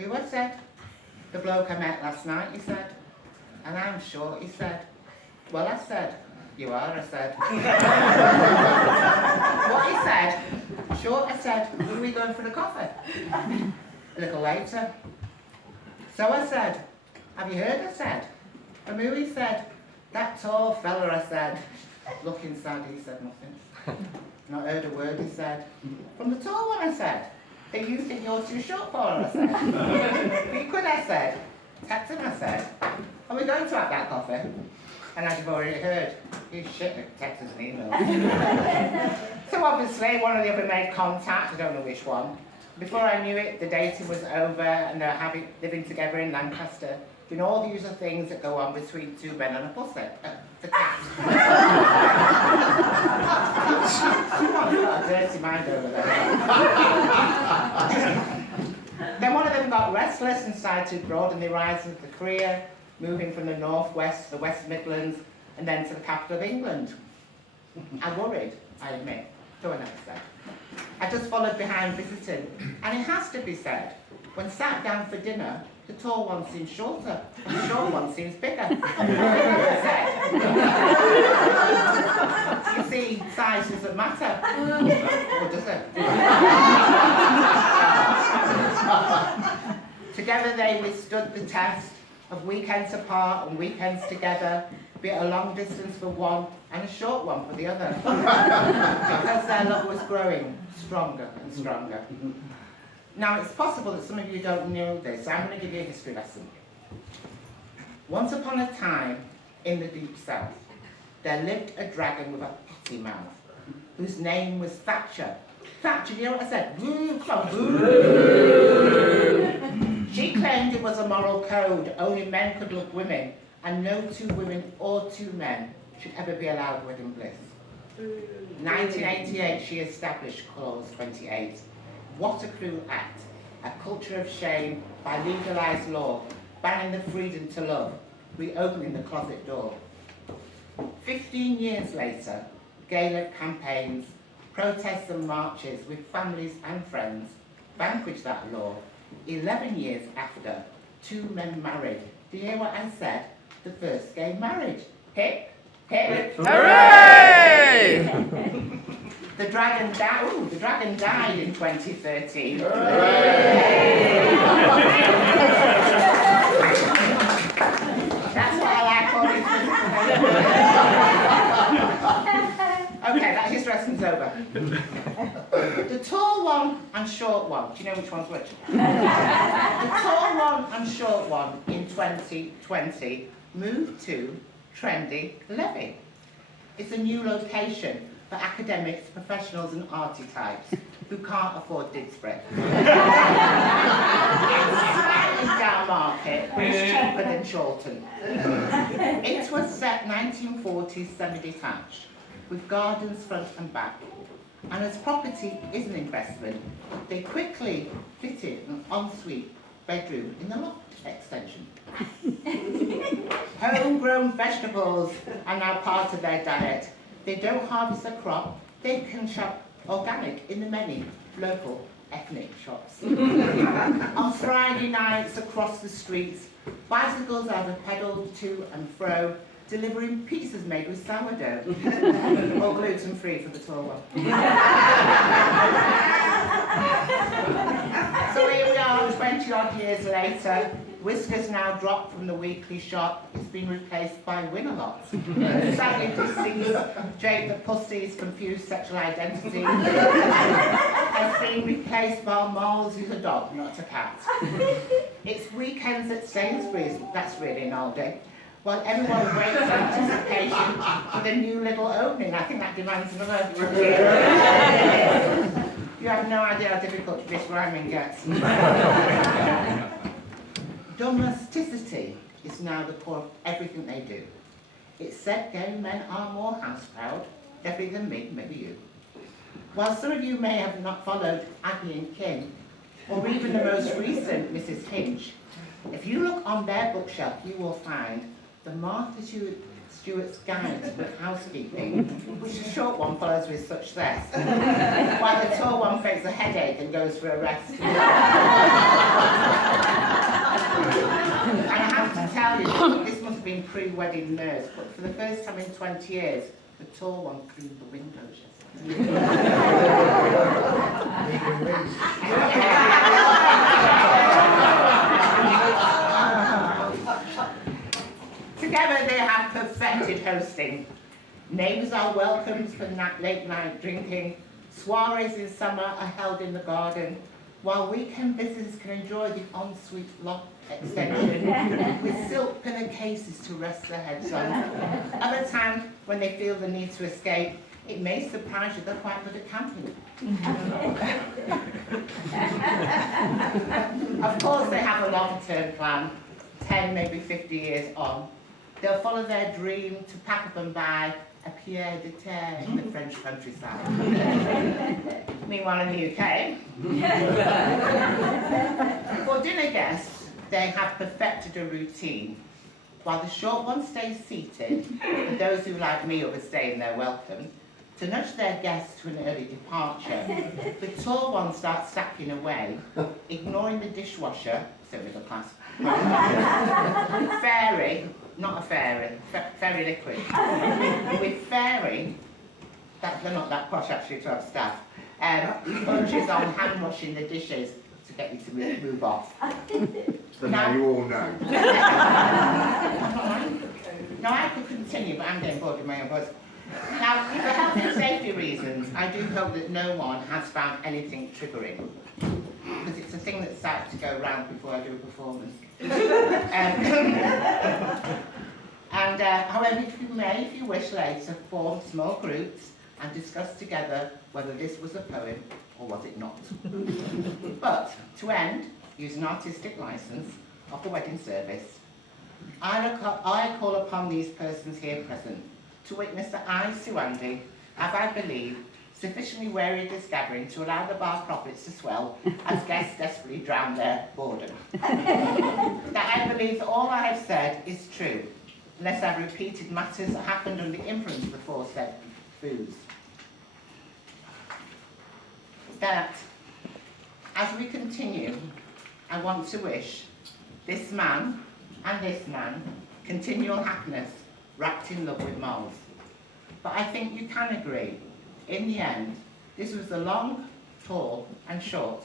Who I said? The bloke I met last night, he said. And I'm short, he said. Well, I said. You are, I said. What he said? Short, I said. When are we going for the coffee? A little later. So I said. Have you heard, I said. From who, he said. That tall fella, I said. Looking sad, he said nothing. Not heard a word, he said. From the tall one, I said. That you think you're too short for, I said. But you could, I said. Text him, I said. Are we going to have that coffee? And as you've already heard, you shit at text us and email. So obviously, one or the other made contact, I don't know which one. Before I knew it, the dating was over and they're living together in Lancaster, doing all the usual things that go on between two men and a pussy. The cat. Someone's got a dirty mind over there. Then one of them got restless and decided to broaden the horizons of the career, moving from the northwest to the West Midlands and then to the capital of England. I worried, I admit, so I never said. I just followed behind visiting, and it has to be said, when sat down for dinner, the tall one seems shorter, and the short one seems bigger. You see, size doesn't matter. Or does it? Together they withstood the test of weekends apart and weekends together, be it a long distance for one and a short one for the other. Because their love was growing stronger and stronger. Now, it's possible that some of you don't know this, so I'm going to give you a history lesson. Once upon a time, in the deep south, there lived a dragon with a potty mouth, whose name was Thatcher. Thatcher, you know what I said? She claimed it was a moral code, only men could love women, and no two women or two men should ever be allowed wedding bliss. 1988, she established Clause 28. What a cruel act. A culture of shame by legalised law, banning the freedom to love, reopening the closet door. 15 years later, Gaelic campaigns, protests and marches with families and friends vanquished that law. 11 years after, two men married. Do you hear what I said? The first gay marriage. Hip, hip, hooray! The dragon died in 2013. That's what I like all these. Okay, that history lesson's over. The tall one and short one. Do you know which one's which? The tall one and short one in 2020 moved to Trendy Levy. It's a new location for academics, professionals and arty types who can't afford Didsbury. It's slightly down market, but it's cheaper than Chorlton. It was set 1940s semi-detached, with gardens front and back. And as property is an investment, they quickly fitted an ensuite bedroom in the loft extension. Homegrown vegetables are now part of their diet. They don't harvest a crop, they can shop organic in the many local ethnic shops. On Friday nights across the streets, bicycles are pedalled to and fro, delivering pizzas made with sourdough, or gluten-free for the tall one. So here we are, 20 odd years later. Whiskers now dropped from the weekly shop. It's been replaced by Win-A-Lot. Sadly deceased, Jake the Pussy's confused sexual identity has been replaced by Miles, who's a dog, not a cat. It's weekends at Sainsbury's, that's really an oldie, while everyone waits in anticipation for the new little opening. I think that demands another review. You have no idea how difficult this rhyming gets. Domesticity is now the core of everything they do. It's said gay men are more house proud, definitely than me, maybe you. While some of you may have not followed Aggie and Kim, or even the most recent Mrs. Hinch, if you look on their bookshelf, you will find the Martha Stewart's Guide to Housekeeping, which the short one follows with such zest, while the tall one fakes a headache and goes for a rest. been pre-wedding nurse, but for the first time in 20 years, the tall one cleaned the windows Together they have perfected hosting. Neighbours are welcomed for late night drinking. Soirees in summer are held in the garden, while weekend visitors can enjoy the ensuite loft extension with silk pillowcases to rest their heads on. Other times, when they feel the need to escape, it may surprise you they're quite good at camping. Of course, they have a long-term plan, 10, maybe 50 years on. They'll follow their dream to pack up and buy a pied de terre in the French countryside. Meanwhile, in the UK, for dinner guests, they have perfected a routine. While the short one stays seated, and those who, like me, overstay in their welcome, to nudge their guests to an early departure, the tall one starts stacking away, ignoring the dishwasher, so middle class, fairy, not a fairy, fairy liquid, with fairy, they're not that posh actually to have staff, punches on hand washing the dishes to get you to move off. So now you all know. Now I could continue, but I'm getting bored with my own voice. Now, for health and safety reasons, I do hope that no one has found anything triggering, because it's a thing that's started to go around before I do a performance. However, if you may, if you wish later, form small groups and discuss together whether this was a poem or was it not. But, to end, use an artistic license of the wedding service. I call upon these persons here present to witness that I, Sue Andy, have, I believe, sufficiently wary of this gathering to allow the bar profits to swell as guests desperately drown their boredom. That I believe that all I have said is true, unless I've repeated matters that happened under the influence of the aforesaid booze. That, as we continue, I want to wish this man and this man continual happiness wrapped in love with Moles. But I think you can agree, in the end, this was the long, tall and short.